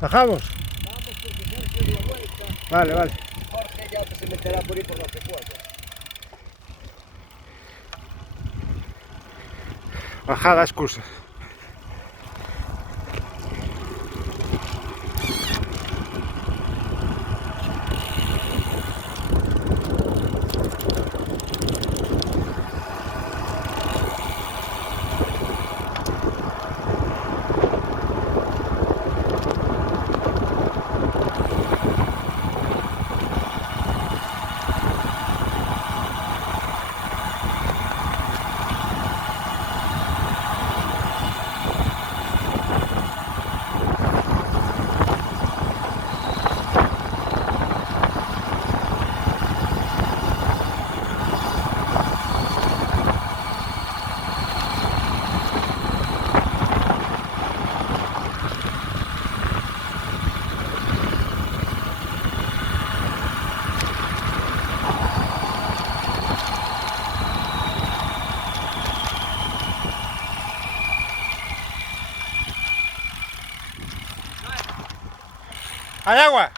¿Bajamos? Vamos porque Sergio dio vuelta. Vale, vale. Jorge ya se meterá por ahí por la secuoya. Bajada excusa. ¿Hay agua?